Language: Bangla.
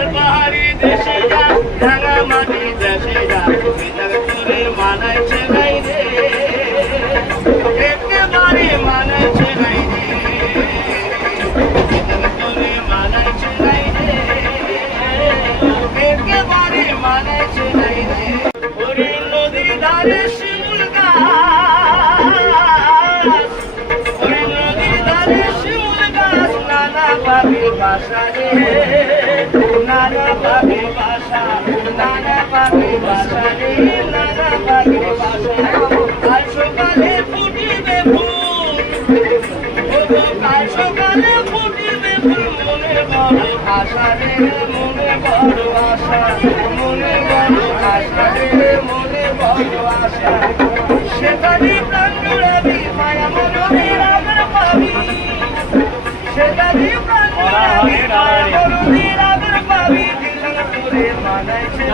লাল পাহাড়ি দেশে যা রাঙা মাটি দেশে যা বেতার তোরে মানাইছে নাই রে একেবারে মানাইছে নাই রে বেতার তোরে মানাইছে নাই রে একেবারে মানাইছে নাই রে ওরে নদীর ধারে শিমুল গাছ ওরে নদীর ধারে শিমুল গাছ নানা পাবে বাসা রে নানা পাবে বাসা নানা পাবে বাসা রে নানা পাবে বাসা কাল সকালে ফুটিবে ফুল কাল সকালে ফুটিবে ফুল মনে বড় আশা রে মনে বড় আশা মনে বড় আশা রে মনে বড় আশা সেখানে প্রাণ জুড়াবি মায়া মনের আদর পাবি সেখানে প্রাণ জুড়াবি মায়া মনের আদর পাবি দিল তোরে মানাইছে